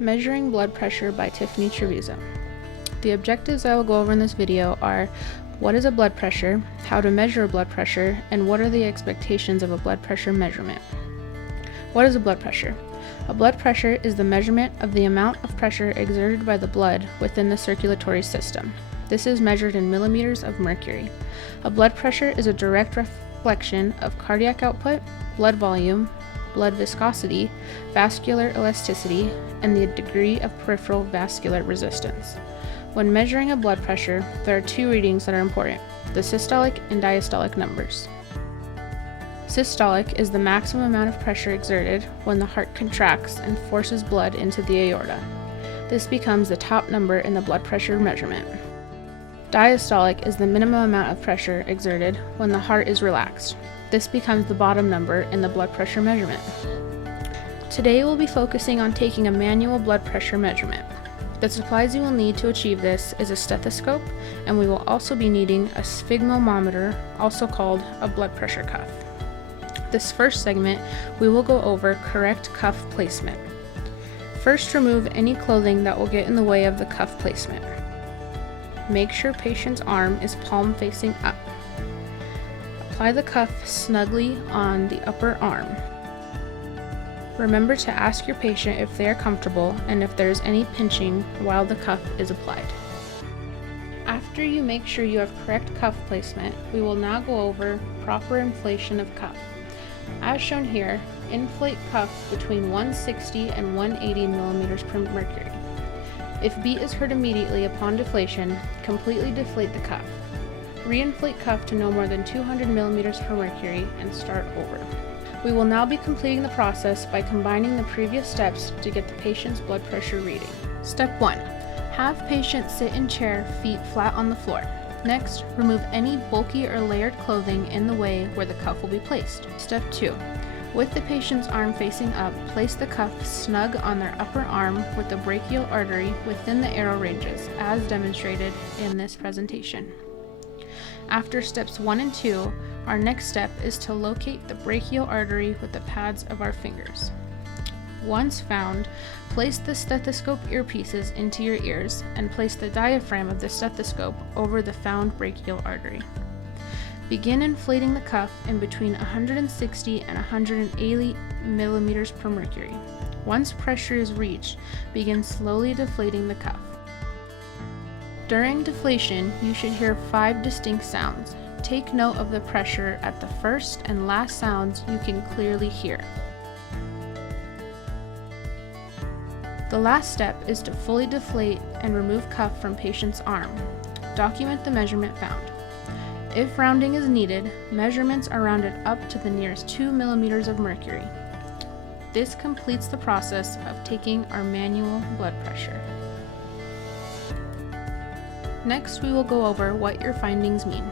Measuring Blood Pressure by Tiffany Trevizo. The objectives I will go over in this video are what is a blood pressure, how to measure a blood pressure, and what are the expectations of a blood pressure measurement. What is a blood pressure? A blood pressure is the measurement of the amount of pressure exerted by the blood within the circulatory system. This is measured in millimeters of mercury. A blood pressure is a direct reflection of cardiac output, blood volume, blood viscosity, vascular elasticity, and the degree of peripheral vascular resistance. When measuring a blood pressure, there are two readings that are important: the systolic and diastolic numbers. Systolic is the maximum amount of pressure exerted when the heart contracts and forces blood into the aorta. This becomes the top number in the blood pressure measurement. Diastolic is the minimum amount of pressure exerted when the heart is relaxed. This becomes the bottom number in the blood pressure measurement. Today we'll be focusing on taking a manual blood pressure measurement. The supplies you will need to achieve this is a stethoscope, and we will also be needing a sphygmometer, also called a blood pressure cuff. This first segment, we will go over correct cuff placement. First, remove any clothing that will get in the way of the cuff placement. Make sure patient's arm is palm facing up. Apply the cuff snugly on the upper arm. Remember to ask your patient if they are comfortable and if there is any pinching while the cuff is applied. After you make sure you have correct cuff placement, we will now go over proper inflation of cuff. As shown here, inflate cuff between 160 and 180 millimeters per mercury. If beat is heard immediately upon deflation, completely deflate the cuff. Reinflate cuff to no more than 200 millimeters per mercury and start over. We will now be completing the process by combining the previous steps to get the patient's blood pressure reading. Step 1. Have patient sit in chair, feet flat on the floor. Next, remove any bulky or layered clothing in the way where the cuff will be placed. Step 2. With the patient's arm facing up, place the cuff snug on their upper arm with the brachial artery within the arrow ranges, as demonstrated in this presentation. After steps 1 and 2, our next step is to locate the brachial artery with the pads of our fingers. Once found, place the stethoscope earpieces into your ears and place the diaphragm of the stethoscope over the found brachial artery. Begin inflating the cuff in between 160 and 180 millimeters per mercury. Once pressure is reached, begin slowly deflating the cuff. During deflation, you should hear 5 distinct sounds. Take note of the pressure at the first and last sounds you can clearly hear. The last step is to fully deflate and remove cuff from patient's arm. Document the measurement found. If rounding is needed, measurements are rounded up to the nearest 2 millimeters of mercury. This completes the process of taking our manual blood pressure. Next, we will go over what your findings mean.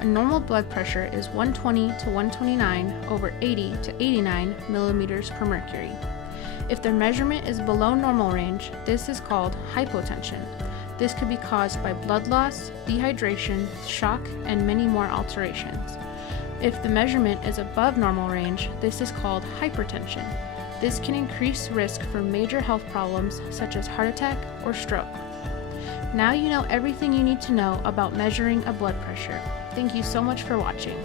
A normal blood pressure is 120 to 129 over 80 to 89 millimeters per mercury. If the measurement is below normal range, this is called hypotension. This could be caused by blood loss, dehydration, shock, and many more alterations. If the measurement is above normal range, this is called hypertension. This can increase risk for major health problems such as heart attack or stroke. Now you know everything you need to know about measuring a blood pressure. Thank you so much for watching.